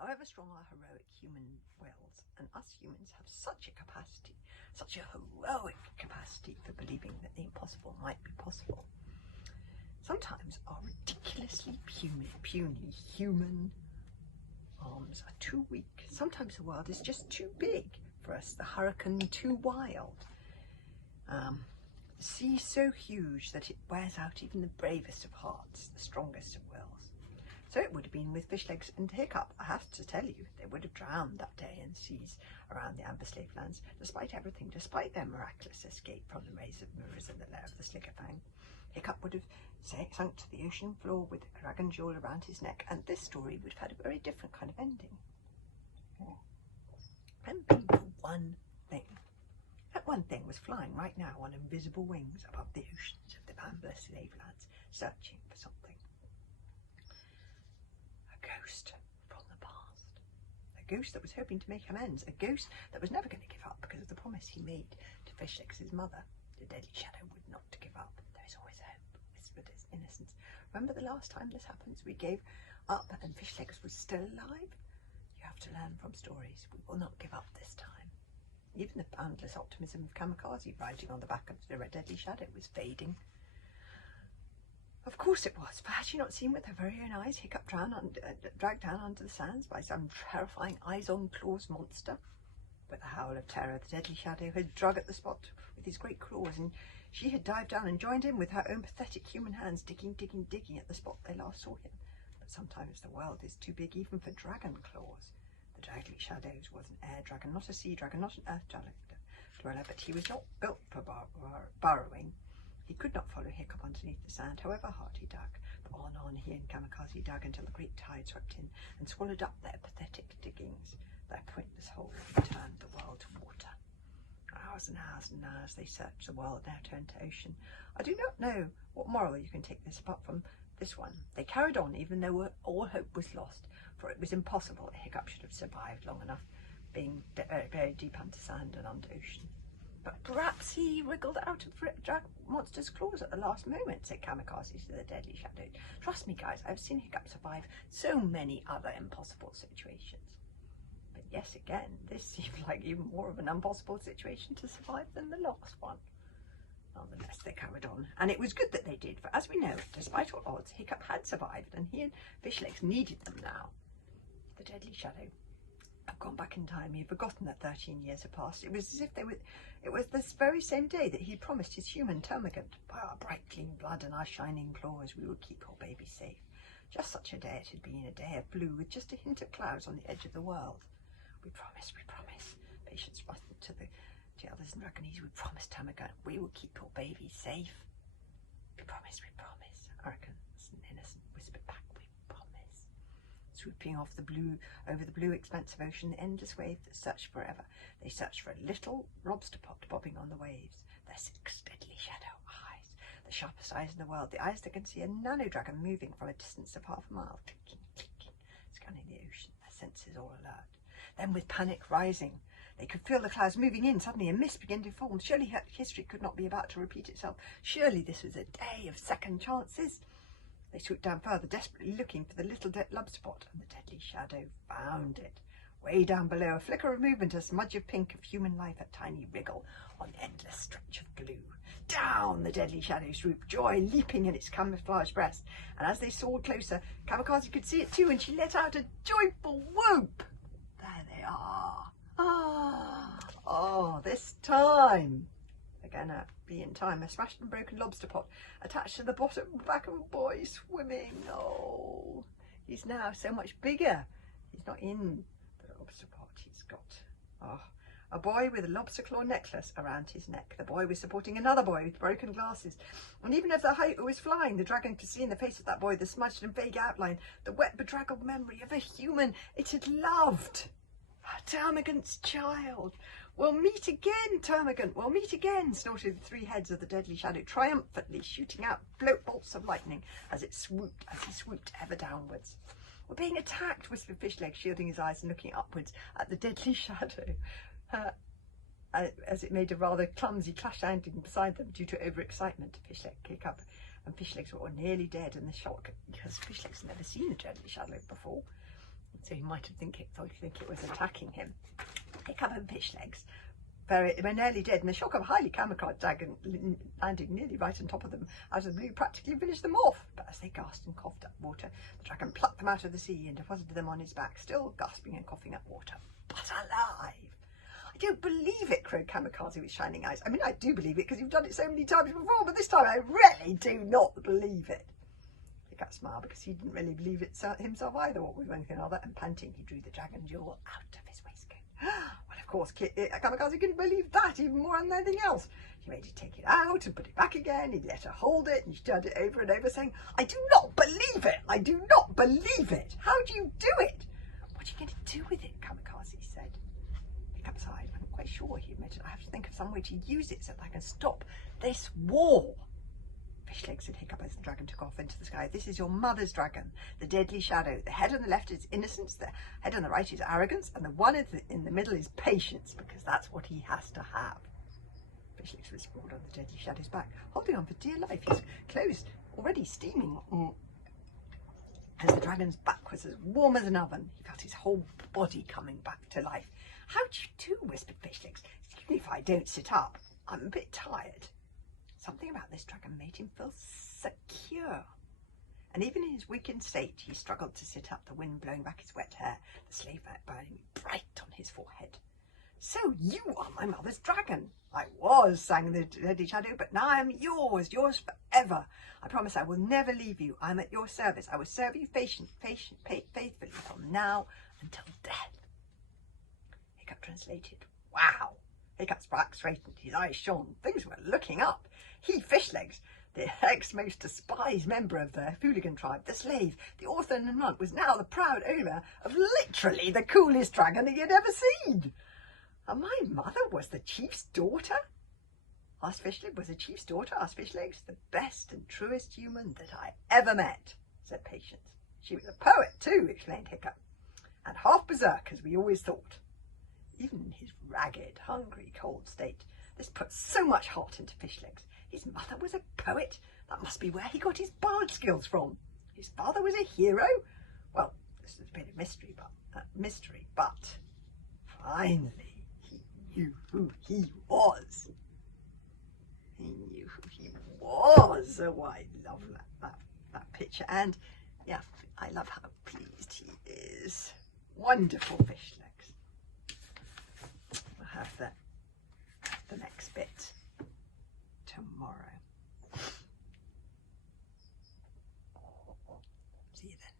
However strong our heroic human wills, and us humans have such a capacity, such a heroic capacity for believing that the impossible might be possible, sometimes our ridiculously puny human arms are too weak. Sometimes the world is just too big for us, the hurricane too wild. The sea so huge that it wears out even the bravest of hearts, the strongest of wills. So it would have been with Fishlegs and Hiccup. I have to tell you, they would have drowned that day in seas around the Amber Slave Lands, despite everything, despite their miraculous escape from the maze of mirrors and the lair of the Slickerfang. Hiccup would have sunk to the ocean floor with a dragon jewel around his neck, and this story would have had a very different kind of ending. And for one thing. That one thing was flying right now on invisible wings above the oceans of the Amber Slave Lands, searching for something. A ghost from the past. A ghost that was hoping to make amends. A ghost that was never going to give up because of the promise he made to Fishlegs' mother. The deadly shadow would not give up. There is always hope, whispered his innocence. Remember the last time this happened? We gave up and Fishlegs was still alive? You have to learn from stories. We will not give up this time. Even the boundless optimism of Kamikaze riding on the back of the deadly shadow was fading. Of course it was, for had she not seen with her very own eyes Hiccup dragged down under the sands by some terrifying eyes-on-claws monster? With a howl of terror, the deadly shadow had drug at the spot with his great claws, and she had dived down and joined in with her own pathetic human hands, digging at the spot they last saw him. But sometimes the world is too big even for dragon claws. The deadly shadows was an air dragon, not a sea dragon, not an earth dweller, but he was not built for burrowing. He could not follow Hiccup underneath the sand, however hard he dug. But on he and Kamikaze dug until the great tide swept in and swallowed up their pathetic diggings. Their pointless hole turned the world to water. Hours and hours and hours they searched the world, now turned to ocean. I do not know what moral you can take this apart from this one. They carried on even though all hope was lost, for it was impossible that Hiccup should have survived long enough, being buried deep under sand and under ocean. But perhaps he wriggled out of Drag Monster's claws at the last moment, said Kamikaze to the deadly shadow. Trust me, guys, I've seen Hiccup survive so many other impossible situations. But yes, again, this seemed like even more of an impossible situation to survive than the last one. Nonetheless, they carried on, and it was good that they did, for as we know, despite all odds, Hiccup had survived, and he and Fishlegs needed them now. The deadly shadow had gone back in time. He had forgotten that 13 years had passed. It was as if it was this very same day that he promised his human Termagant, by our bright clean blood and our shining claws, we would keep your baby safe. Just such a day it had been, a day of blue with just a hint of clouds on the edge of the world. We promise, Patience muttered to the others in Dragonese. We promise, Termagant, we will keep your baby safe. We promise, Arrogance and innocent whispered back, we promise. Swooping off over the blue expanse of ocean, the endless wave that searched forever. They searched for a little lobster pot bobbing on the waves. Their 6 deadly shadow eyes, the sharpest eyes in the world, the eyes that can see a nano dragon moving from a distance of half a mile, clicking, scanning the ocean, their senses all alert. Then with panic rising, they could feel the clouds moving in. Suddenly a mist began to form. Surely history could not be about to repeat itself. Surely this was a day of second chances. They swooped down further, desperately looking for the little lobster pot, and the deadly shadow found it. Way down below, a flicker of movement, a smudge of pink of human life, a tiny wriggle on an endless stretch of blue. Down the deadly shadow swooped, joy leaping in its camouflaged breast. And as they soared closer, Kamikaze could see it too, and she let out a joyful whoop. There they are. Oh, this time. They're gonna be in time. A smashed and broken lobster pot attached to the bottom back of a boy swimming. Oh, he's now so much bigger. He's not in the lobster pot. He's got a boy with a lobster claw necklace around his neck. The boy was supporting another boy with broken glasses. And even if the height was flying, the dragon could see in the face of that boy the smudged and vague outline, the wet, bedraggled memory of a human it had loved. Termagant's child. We'll meet again, Termagant, we'll meet again, snorted the 3 heads of the deadly shadow, triumphantly shooting out bolts of lightning as he swooped ever downwards. We're being attacked, whispered Fishlegs, shielding his eyes and looking upwards at the deadly shadow, as it made a rather clumsy clash landing beside them due to overexcitement. Hiccup and Fishlegs were nearly dead in the shock, because Fishlegs had never seen the deadly shadow before. so he might have thought it was attacking him. Hiccup and Fish Legs were nearly dead, and the shock of a highly camouflaged dragon landing nearly right on top of them out of the blue practically finished them off. But as they gasped and coughed up water, the dragon plucked them out of the sea and deposited them on his back, still gasping and coughing up water. But alive! I don't believe it, crowed Kamikaze with shining eyes. I mean, I do believe it because you've done it so many times before, but this time I really do not believe it. Hiccup smiled because he didn't really believe it himself either, what with one thing or another, and panting, he drew the dragon jewel out of his waistcoat. Well, of course, Kamikaze couldn't believe that even more than anything else. He made her take it out and put it back again. He let her hold it, and she turned it over and over, saying, I do not believe it! I do not believe it! How do you do it? What are you going to do with it? Kamikaze said. Hiccup sighed. I'm not quite sure, he admitted. I have to think of some way to use it so that I can stop this war. Fish Legs, said Hiccup as the dragon took off into the sky. This is your mother's dragon, the deadly shadow. The head on the left is innocence, the head on the right is arrogance, and the one in the middle is patience, because that's what he has to have. Fish Legs was sprawled on the deadly shadow's back, holding on for dear life, his clothes already steaming. As the dragon's back was as warm as an oven, he felt his whole body coming back to life. How do you do? Whispered Fish Legs. Even if I don't sit up, I'm a bit tired. Something about this dragon made him feel secure. And even in his weakened state, he struggled to sit up, the wind blowing back his wet hair, the slave light burning bright on his forehead. So you are my mother's dragon. I was, sang the deadly shadow, but now I am yours forever. I promise I will never leave you. I am at your service. I will serve you faithfully from now until death. Hiccup translated. Wow. Hiccup's back straightened, his eyes shone. Things were looking up. He, Fish Legs, the ex-most despised member of the hooligan tribe, the slave, the orphan and runt, was now the proud owner of literally the coolest dragon he had ever seen. And my mother was the chief's daughter? Asked Fish Legs. Was the chief's daughter? Asked Fish Legs. The best and truest human that I ever met, said Patience. She was a poet too, explained Hiccup, and half berserk, as we always thought. Even in his ragged, hungry, cold state, this put so much heart into Fish Legs. His mother was a poet. That must be where he got his bard skills from. His father was a hero. Well, this is a bit of mystery, but finally he knew who he was. He knew who he was. Oh, I love that picture. And yeah, I love how pleased he is. Wonderful Fish Legs. We'll have the next bit tomorrow. See you then.